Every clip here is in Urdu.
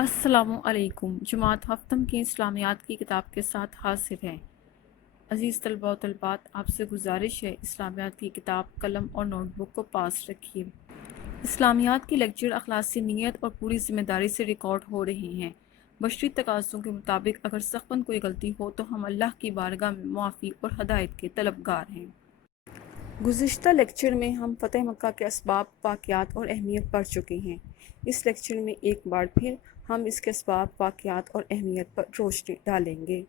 السلام علیکم۔ جماعت ہفتم کی اسلامیات کی کتاب کے ساتھ حاضر ہیں۔ عزیز طلباء و طالبات، آپ سے گزارش ہے اسلامیات کی کتاب، قلم اور نوٹ بک کو پاس رکھیے۔ اسلامیات کی لیکچر اخلاصی نیت اور پوری ذمہ داری سے ریکارڈ ہو رہے ہیں۔ بشری تقاضوں کے مطابق اگر سخن کوئی غلطی ہو تو ہم اللہ کی بارگاہ میں معافی اور ہدایت کے طلبگار ہیں۔ گزشتہ لیکچر میں ہم فتح مکہ کے اسباب، واقعات اور اہمیت پڑھ چکے ہیں۔ اس لیکچر میں ایک بار پھر ہم اس کے اسباب، واقعات اور اہمیت پر روشنی ڈالیں گے۔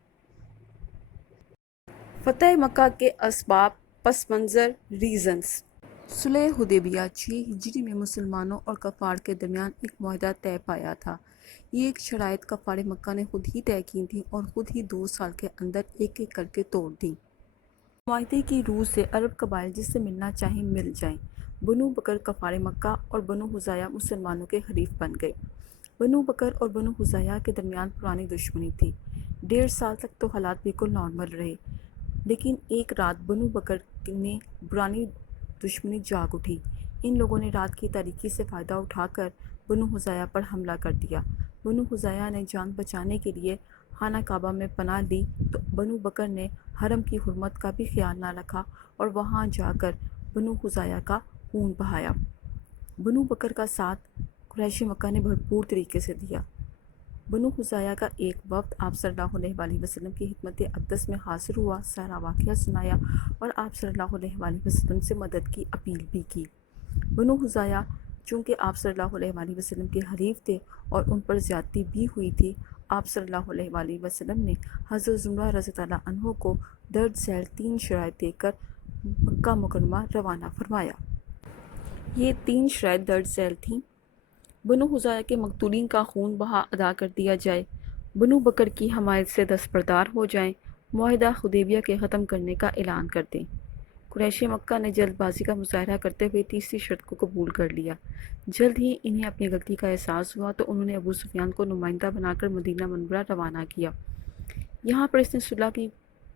فتح مکہ کے اسباب، پس منظر، ریزنز۔ صلح حدیبیہ 6 ہجری میں مسلمانوں اور کفار کے درمیان ایک معاہدہ طے پایا تھا۔ یہ ایک شرائط کفار مکہ نے خود ہی طے کی تھیں اور خود ہی 2 سال کے اندر ایک ایک کر کے توڑ دیں۔ معاہدے کی روح سے عرب قبائل جس سے ملنا چاہیں مل جائیں۔ بنو بکر کفار مکہ اور بنو حذیفہ مسلمانوں کے حریف بن گئے۔ بنو بکر اور بنو حذیفہ کے درمیان پرانی دشمنی تھی۔ 1.5 سال تک تو حالات بالکل نارمل رہے، لیکن ایک رات بنو بکر نے پرانی دشمنی جاگ اٹھی۔ ان لوگوں نے رات کی تاریکی سے فائدہ اٹھا کر بنو حذیفہ پر حملہ کر دیا۔ بنو حذیفہ نے جان بچانے کے لیے خانہ کعبہ میں پناہ لی تو بنو بکر نے حرم کی حرمت کا بھی خیال نہ رکھا اور وہاں جا کر بنو حذیفہ کا خون بہایا۔ بنو بکر کا ساتھ قریش مکہ نے بھرپور طریقے سے دیا۔ بنو حذیفہ کا ایک وفد آپ صلی اللہ علیہ وآلہ وسلم کی خدمت اقدس میں حاضر ہوا، سارا واقعہ سنایا اور آپ صلی اللہ علیہ وآلہ وسلم سے مدد کی اپیل بھی کی۔ بنو حذیفہ چونکہ آپ صلی اللہ علیہ وآلہ وسلم کے حریف تھے اور ان پر زیادتی بھی ہوئی تھی، آپ صلی اللہ علیہ وآلہ وسلم نے حضرت زمرہ رضی اللہ عنہ کو درج ذیل 3 شرائط دے کر مکہ مکرمہ روانہ فرمایا۔ یہ 3 شرائط درج ذیل تھیں: بنو حذیفہ کے مقتولین کا خون بہا ادا کر دیا جائے، بنو بکر کی حمایت سے دستبردار ہو جائیں، معاہدہ حدیبیہ کے ختم کرنے کا اعلان کر دیں۔ قریش مکہ نے جلد بازی کا مظاہرہ کرتے ہوئے تیسری شرط کو قبول کر لیا۔ جلد ہی انہیں اپنی غلطی کا احساس ہوا تو انہوں نے ابو سفیان کو نمائندہ بنا کر مدینہ منورہ روانہ کیا۔ یہاں پر اس نے صلح کی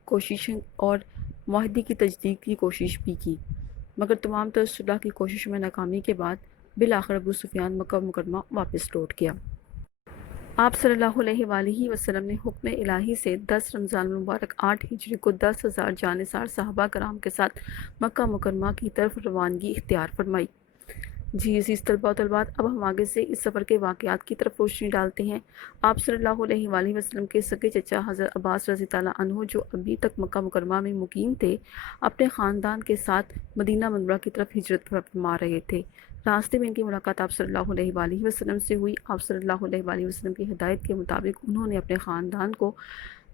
کوششیں اور معاہدے کی تجدید کی کوشش بھی کی، مگر تمام تر صلح کی کوششوں میں ناکامی کے بعد بالآخر ابو سفیان مکہ مکرمہ واپس لوٹ گیا۔ آپ صلی اللہ علیہ وآلہ وسلم نے حکم الہی سے 10 رمضان المبارک 8 ہجری کو 10,000 جانثار صحابہ کرام کے ساتھ مکہ مکرمہ کی طرف روانگی اختیار فرمائی۔ جی عزیز طلباء و طالبات، اب ہم آگے سے اس سفر کے واقعات کی طرف روشنی ڈالتے ہیں۔ آپ صلی اللہ علیہ وآلہ وسلم کے سگے چچا حضرت عباس رضی اللہ عنہ، جو ابھی تک مکہ مکرمہ میں مقیم تھے، اپنے خاندان کے ساتھ مدینہ منورہ کی طرف ہجرت فرما رہے تھے۔ راستے میں ان کی ملاقات آپ صلی اللہ علیہ وآلہ وسلم سے ہوئی۔ آپ صلی اللہ علیہ وآلہ وسلم کی ہدایت کے مطابق انہوں نے اپنے خاندان کو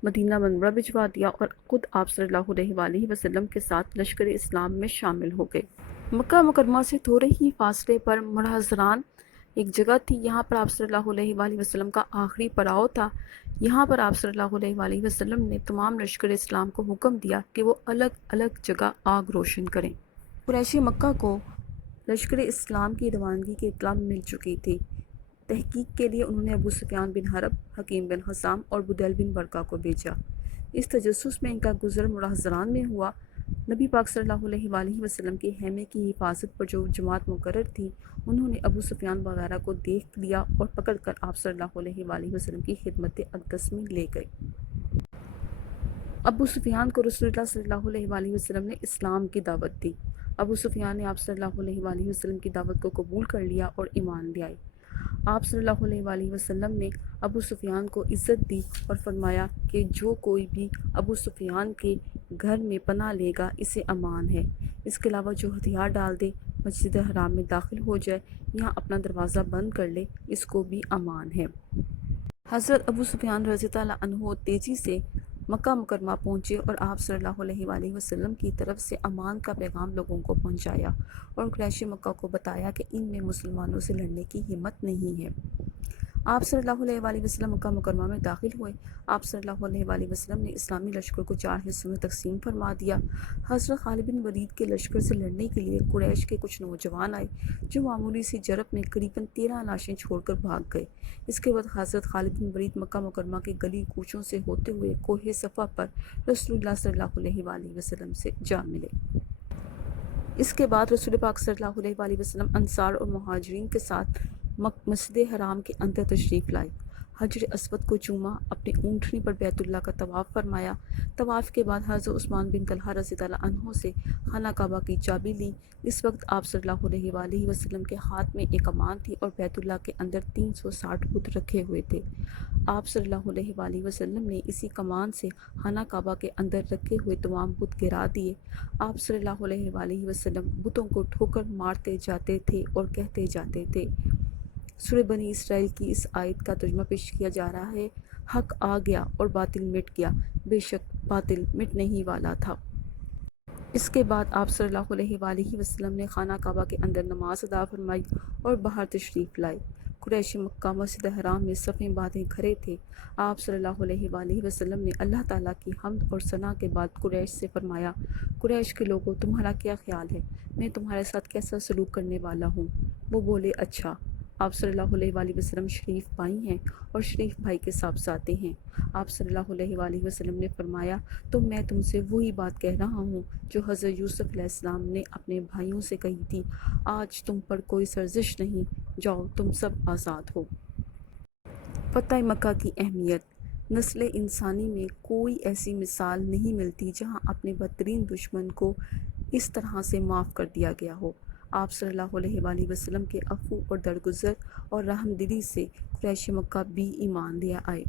مدینہ منورہ بھجوا دیا اور خود آپ صلی اللہ علیہ وآلہ وسلم کے ساتھ لشکر اسلام میں شامل ہو گئے۔ مکہ مکرمہ سے تھوڑے ہی فاصلے پر مرحضران ایک جگہ تھی، یہاں پر آپ صلی اللہ علیہ وآلہ وسلم کا آخری پڑاؤ تھا۔ یہاں پر آپ صلی اللہ علیہ وآلہ وسلم نے تمام لشکر اسلام کو حکم دیا کہ وہ الگ الگ جگہ آگ روشن کریں۔ قریش مکہ کو لشکر اسلام کی روانگی کی اطلاع مل چکی تھی۔ تحقیق کے لیے انہوں نے ابو سفیان بن حرب، حکیم بن حزام اور بدیل بن ورقہ کو بھیجا۔ اس تجسس میں ان کا گزر مرحضران میں ہوا۔ نبی پاک صلی اللہ علیہ وآلہ وسلم کے خیمے کی حفاظت پر جو جماعت مقرر تھی، انہوں نے ابو سفیان وغیرہ کو دیکھ لیا اور پکڑ کر آپ صلی اللہ علیہ وآلہ وسلم کی خدمت اقدس میں لے گئے۔ ابو سفیان کو رسول اللہ صلی اللہ علیہ وآلہ وسلم نے اسلام کی دعوت دی۔ ابو سفیان نے آپ صلی اللہ علیہ وآلہ وسلم کی دعوت کو قبول کر لیا اور ایمان لے آئے۔ آپ صلی اللہ علیہ وآلہ وسلم نے ابو سفیان کو عزت دی اور فرمایا کہ جو کوئی بھی ابو سفیان کے گھر میں پناہ لے گا اسے امان ہے۔ اس کے علاوہ جو ہتھیار ڈال دے، مسجد حرام میں داخل ہو جائے، یہاں اپنا دروازہ بند کر لے، اس کو بھی امان ہے۔ حضرت ابو سفیان رضی اللہ عنہ تیزی سے مکہ مکرمہ پہنچے اور آپ صلی اللہ علیہ وآلہ وسلم کی طرف سے امان کا پیغام لوگوں کو پہنچایا اور قریش مکہ کو بتایا کہ ان میں مسلمانوں سے لڑنے کی ہمت نہیں ہے۔ آپ صلی اللہ علیہ وآلہ وسلم مکہ مکرمہ میں داخل ہوئے۔ آپ صلی اللہ علیہ وآلہ وسلم نے اسلامی لشکر کو 4 حصوں میں تقسیم فرما دیا۔ حضرت خالد بن ولید کے لشکر سے لڑنے کے لیے قریش کے کچھ نوجوان آئے، جو معمولی سی جرب میں قریباً 13 لاشیں چھوڑ کر بھاگ گئے۔ اس کے بعد حضرت خالد بن ولید مکہ مکرمہ کے گلی کوچوں سے ہوتے ہوئے کوہ صفا پر رسول اللہ صلی اللہ علیہ وآلہ وسلم سے جا ملے۔ اس کے بعد رسول پاک صلی اللہ علیہ وآلہ وسلم انصار اور مہاجرین کے ساتھ مسجد حرام کے اندر تشریف لائے۔ حجر اسود کو چوما، اپنے اونٹنی پر بیت اللہ کا طواف فرمایا۔ طواف کے بعد حضرت عثمان بن طلحہ رضی اللہ عنہ سے خانہ کعبہ کی چابی لی۔ اس وقت آپ صلی اللہ علیہ وآلہ وسلم کے ہاتھ میں ایک کمان تھی اور بیت اللہ کے اندر 360 بت رکھے ہوئے تھے۔ آپ صلی اللہ علیہ وآلہ وسلم نے اسی کمان سے خانہ کعبہ کے اندر رکھے ہوئے تمام بت گرا دیے۔ آپ صلی اللہ علیہ وآلہ وسلم بتوں کو ٹھوکر مارتے جاتے تھے اور کہتے جاتے تھے۔ سورہ بنی اسرائیل کی اس آیت کا ترجمہ پیش کیا جا رہا ہے: حق آ گیا اور باطل مٹ گیا، بے شک باطل مٹنے ہی والا تھا۔ اس کے بعد آپ صلی اللہ علیہ وآلہ وسلم نے خانہ کعبہ کے اندر نماز ادا فرمائی اور باہر تشریف لائے۔ قریش مکہ مسجد حرام میں صفیں باندھے کھڑے تھے۔ آپ صلی اللہ علیہ وآلہ وسلم نے اللہ تعالیٰ کی حمد اور ثنا کے بعد قریش سے فرمایا: قریش کے لوگوں، تمہارا کیا خیال ہے؟ میں تمہارے ساتھ کیسا سلوک کرنے والا ہوں؟ وہ بولے: اچھا۔ آپ صلی اللہ علیہ وآلہ وسلم شریف بھائی ہیں اور شریف بھائی کے صاحبزادے ہیں۔ آپ صلی اللہ علیہ وآلہ وسلم نے فرمایا: تو میں تم سے وہی بات کہہ رہا ہوں جو حضرت یوسف علیہ السلام نے اپنے بھائیوں سے کہی تھی، آج تم پر کوئی سرزش نہیں، جاؤ تم سب آزاد ہو۔ فتح مکہ کی اہمیت: نسل انسانی میں کوئی ایسی مثال نہیں ملتی جہاں اپنے بدترین دشمن کو اس طرح سے معاف کر دیا گیا ہو۔ آپ صلی اللہ علیہ وآلہ وسلم کے عفو اور درگزر اور رحم دلی سے قریش مکہ بھی ایمان لے آئے۔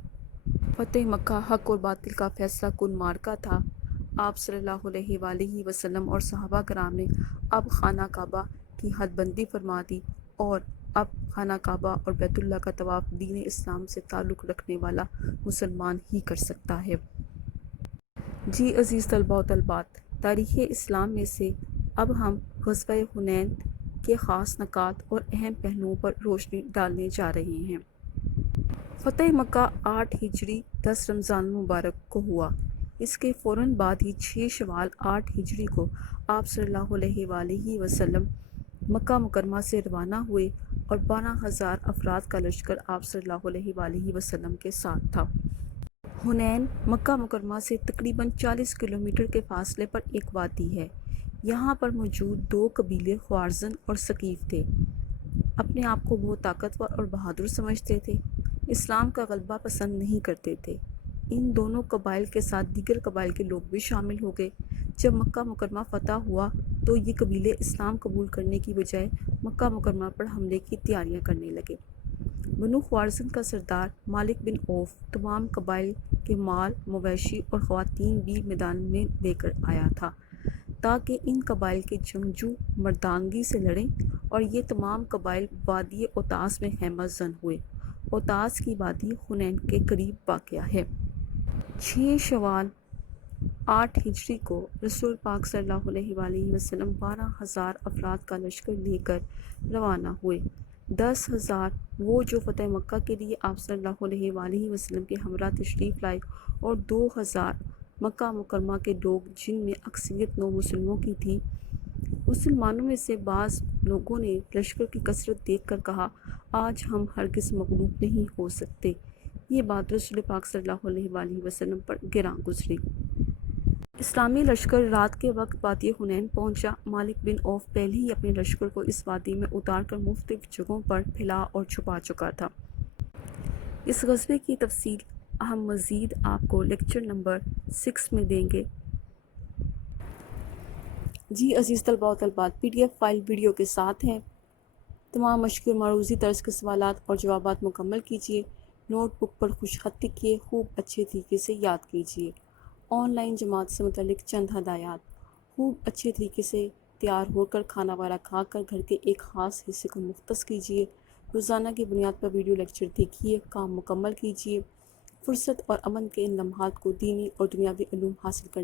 فتح مکہ حق اور باطل کا فیصلہ کن معرکہ تھا۔ آپ صلی اللہ علیہ وآلہ وسلم اور صحابہ کرام نے اب خانہ کعبہ کی حد بندی فرما دی اور اب خانہ کعبہ اور بیت اللہ کا طواف دین اسلام سے تعلق رکھنے والا مسلمان ہی کر سکتا ہے۔ جی عزیز طلباء و طالبات، تاریخ اسلام میں سے اب ہم غزوہ حنین کے خاص نکات اور اہم پہلوؤں پر روشنی ڈالنے جا رہے ہیں۔ فتح مکہ 8 ہجری 10 رمضان المبارک کو ہوا۔ اس کے فوراً بعد ہی 6 شوال 8 ہجری کو آپ صلی اللہ علیہ وآلہ وسلم مکہ مکرمہ سے روانہ ہوئے اور 12,000 افراد کا لشکر آپ صلی اللہ علیہ وآلہ وسلم کے ساتھ تھا۔ حنین مکہ مکرمہ سے تقریباً 40 کلومیٹر کے فاصلے پر ایک وادی ہے۔ یہاں پر موجود 2 قبیلے خوارزم اور ثقیف تھے۔ اپنے آپ کو بہت طاقتور اور بہادر سمجھتے تھے، اسلام کا غلبہ پسند نہیں کرتے تھے۔ ان دونوں قبائل کے ساتھ دیگر قبائل کے لوگ بھی شامل ہو گئے۔ جب مکہ مکرمہ فتح ہوا تو یہ قبیلے اسلام قبول کرنے کی بجائے مکہ مکرمہ پر حملے کی تیاریاں کرنے لگے۔ بنو خوارزم کا سردار مالک بن عوف تمام قبائل کے مال، مویشی اور خواتین بھی میدان میں لے کر آیا تھا تاکہ ان قبائل کے جنگجو مردانگی سے لڑیں، اور یہ تمام قبائل وادی اوتاس میں خیمہ زن ہوئے۔ اوتاس کی وادی حنین کے قریب واقع ہے۔ 6 شوال 8 ہجری کو رسول پاک صلی اللہ علیہ وآلہ وسلم 12,000 افراد کا لشکر لے کر روانہ ہوئے۔ 10,000 وہ جو فتح مکہ کے لیے آپ صلی اللہ علیہ وآلہ وسلم کے ہمراہ تشریف لائے، اور 2,000 مکہ مکرمہ کے لوگ جن میں اکثریت نو مسلموں کی تھی۔ مسلمانوں میں سے بعض لوگوں نے لشکر کی کثرت دیکھ کر کہا: آج ہم ہرگز مغلوب نہیں ہو سکتے۔ یہ بات رسول پاک صلی اللہ علیہ وآلہ وسلم پر گراں گزری۔ اسلامی لشکر رات کے وقت وادی حنین پہنچا۔ مالک بن عوف پہلے ہی اپنے لشکر کو اس وادی میں اتار کر مختلف جگہوں پر پھیلا اور چھپا چکا تھا۔ اس غزوے کی تفصیل ہم مزید آپ کو لیکچر نمبر 6 میں دیں گے۔ جی عزیز طلباء و طالبات، PDF فائل ویڈیو کے ساتھ ہیں۔ تمام مشقی اور معروضی طرز کے سوالات اور جوابات مکمل کیجیے۔ نوٹ بک پر خوش خطی کیے خوب اچھے طریقے سے یاد کیجیے۔ آن لائن جماعت سے متعلق چند ہدایات: خوب اچھے طریقے سے تیار ہو کر کھانا وغیرہ کھا کر گھر کے ایک خاص حصے کو مختص کیجیے۔ روزانہ کی بنیاد پر ویڈیو لیکچر دیکھیے، کام مکمل کیجیے۔ فرصت اور امن کے ان لمحات کو دینی اور دنیاوی علوم حاصل کرنے